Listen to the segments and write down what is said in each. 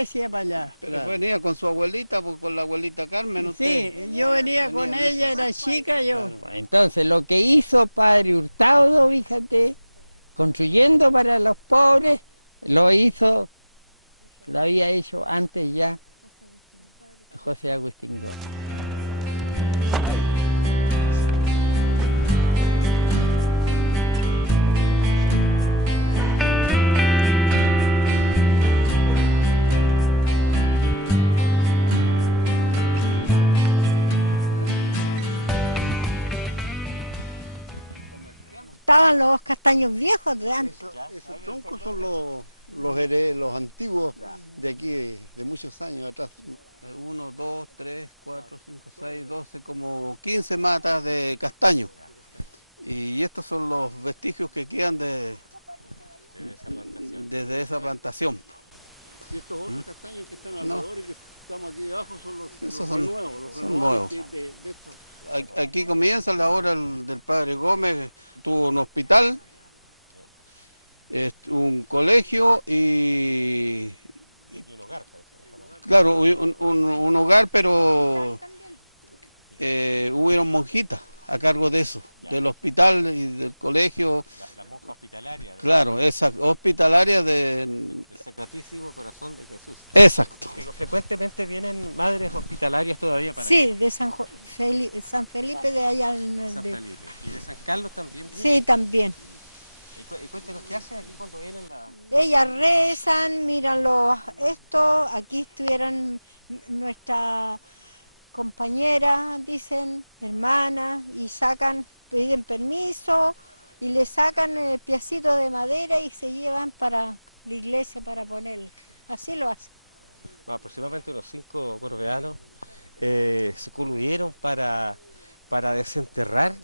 iglesia para allá. Pero Claro. venía con su abuelita, pues, con la abuelita Carmen, usted. Sí, yo venía con Venía ella, era chica yo. Claro. Entonces lo que hizo Padre Hurtado, fíjate, construyendo para los pobres, lo había hecho antes ya José Agustín Gómez. Estaban los castaños viejos de antes. Esos troncos son los antiguos de aquí, de muchos años atrás. 1, 2, 3, 4, 5, 6, 12, como 15 matas de castaño. Y estos son los vestigios que quedan desde esa plantación. Y estos otros castaños que están alrededor y que estamos aquí debajo son los Esos son nuevos, los son nuevos. de estos. Aquí comienza la obra del padre Gómez. Tuvo un hospital, un colegio y un hogar. claro, un hogar, pero hubieron monjitas a cargo de eso, del hospital y del colegio. La monja hospitalaria. Claro, esa hospitalaria Del Sacratísimo Corazón de Jesús. Exacto. Digo, frecuentemente vienen madres hospitalarias todavía para Sí, de San Felipe de allá. San Felipe. ¿Y de San Carlos también vienen? Sí, también. Y cuéntenos qué hacen aquí cuando vienen Ellas rezan, miran esto, aquí estuvieran nuestra compañera, dicen, hermana, y piden permiso y le sacan el piecito de madera y se llevan para la iglesia para ponerlo. Así lo hacen. aproximadamente unos 5 corveanos se coludieron para desenterrar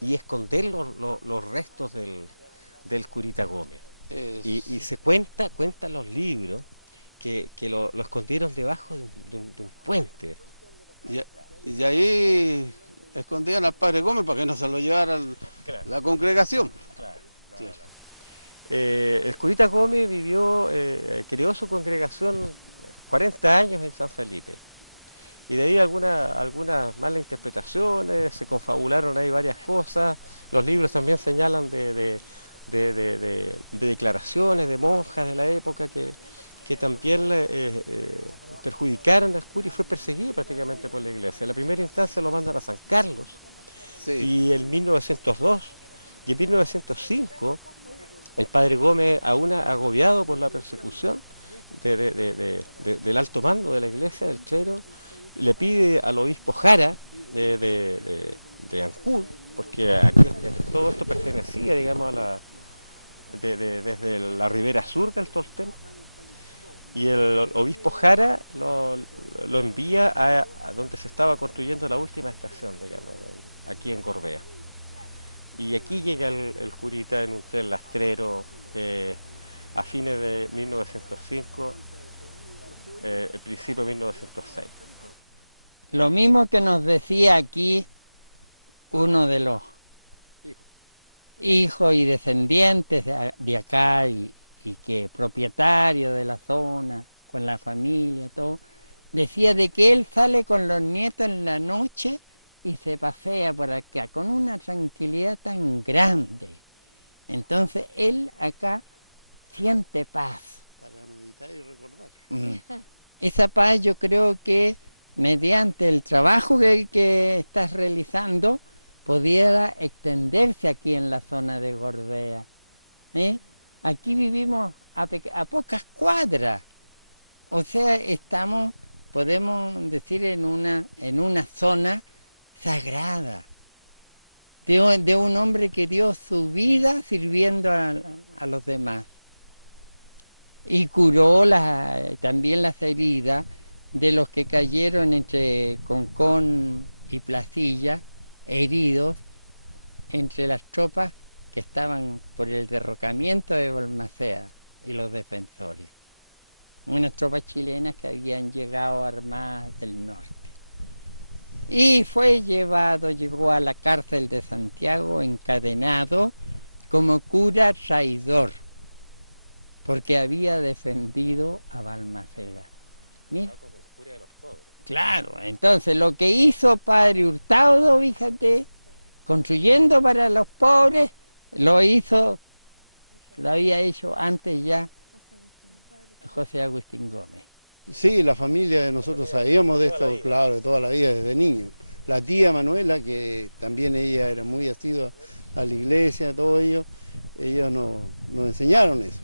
y esconder los restos del curita Gómez. Y se cuentan los libros que lo escondieron debajo de un puente. Y ahí escondían al padre Gómez para que no se lo llevara la congregación. El curita Gómez creó su congregación 40 años en San Felipe. Y de ahí algunas malas interpretaciones, se confabularon ahí varias cosas. Los libros también señalan de declaraciones de monjas de la época que también perjudicaron al cura y fue perseguido prácticamente por la iglesia. En la primera instancia lo mandan a San Carlos, Sí. y en 1902 y en 1905 el padre Gómez, aún agobiado por la persecución del alto mando de la iglesia, del clero, le pide al obispo Jara de Ancud, porque aquí todo esto pertenecía, digamos, desde la ribera sur del Tolten, y el obispo Jara lo envía a donde se estaba construyendo la última estación, digamos, aquí en Gorbea. Y aquí llega el curita en un tren lastrero a fines de 1905, principio de 1906. Lo mismo que nos decía aquí uno de los hijos y descendientes de acá y que propietario de la zona, con la familia, todo, decía de que él sale con los nietos en la noche y se pasea por acá con una tranquilidad tan grande. Entonces él acá siente paz. Para meditar y recordar. Esa paz yo creo que mediante el trabajo que estás realizando pudiera extenderse aquí en la zona de Gorbea. Aquí vivimos a pocas cuadras, o sea, podemos decir, en una zona sagrada, de un hombre que dio su vida sirviendo a los demás. Y curó también las heridas de los que cayeron entre Concón y Placilla, heridos entre las tropas que estaban por el derrocamiento de Balmaceda y los defensores. Unas tropas chilenas que habían llegado armadas del norte. Y llegó a la cárcel de Santiago encadenado como cura traidor. porque había defendido a Balmaceda. Mira. Como el cura de los pobres. Claro, entonces lo que hizo Padre Hurtado, fíjate, construyendo para los pobres, lo había hecho antes ya José Agustín Gómez. Sí, la familia de nosotros sabíamos de esto, claro, de toda la vida, desde niño. La tía Manuela, que también ella era muy asidua a la iglesia, todo ellos nos enseñaron eso.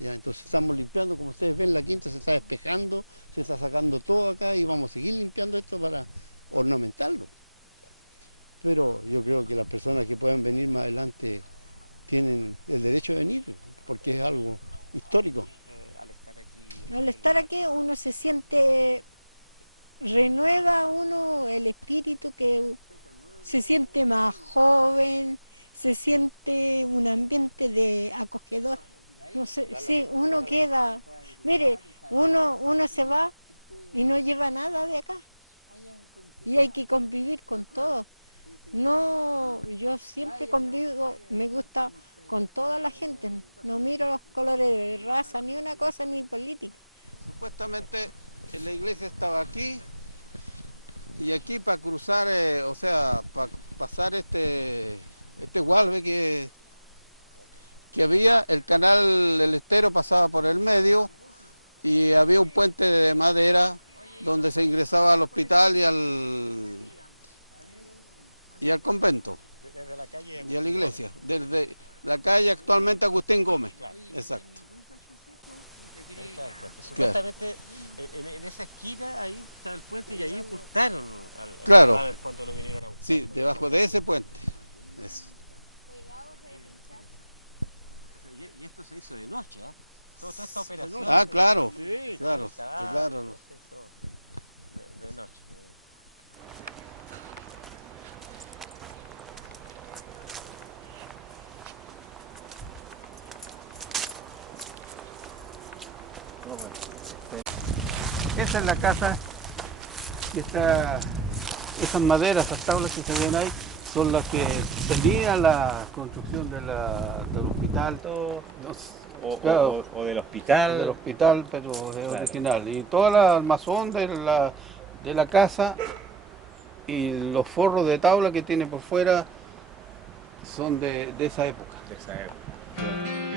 Ya, entonces estamos limpiando, como ustedes ven, la quinta se está despejando, se está sacando todo acá y vamos a seguir limpiando esto para ornamentarlo. Pero yo creo que las personas que puedan venir más adelante tienen el derecho de venir, porque es algo histórico. Al estar aquí uno se siente, renueva uno el espíritu, que se siente más joven, se siente un ambiente de acogedor. No sé, sí, uno queda, mire, uno se va y no lleva nada de acá. Y hay que convivir con todos. No, yo siempre convivo, me gusta con toda la gente, no miro los colores de raza, ni una cosa, ni política. Supuestamente la iglesia estaba aquí y aquí para cruzar, o sea, para pasar este gualbe que había, el canal del Estero pasaba por el medio y había un puente de madera donde se ingresaba al hospital y al convento. Desde la calle Y a la iglesia, desde la calle actualmente Agustín Gómez. Claro. Exacto. Ahí está el puente. Supuestamente en esa esquina ahí está el puente y ahí ocultaron al Claro. cadáver cuando lo vinieron a buscar. Sí, debajo de ese puente. Eso. Y esto se hizo de noche, ¿ah? Toda esta operación. Ah, claro. Sí. Claro, el cadáver, claro. se hizo de noche. Esa es la casa que está, esas maderas, esas tablas que se ven ahí, son las que tenían la construcción del hospital, todo, claro, O del hospital. del hospital, pero es original. Y todo el armazón de la casa y los forros de tabla que tiene por fuera son de esa época.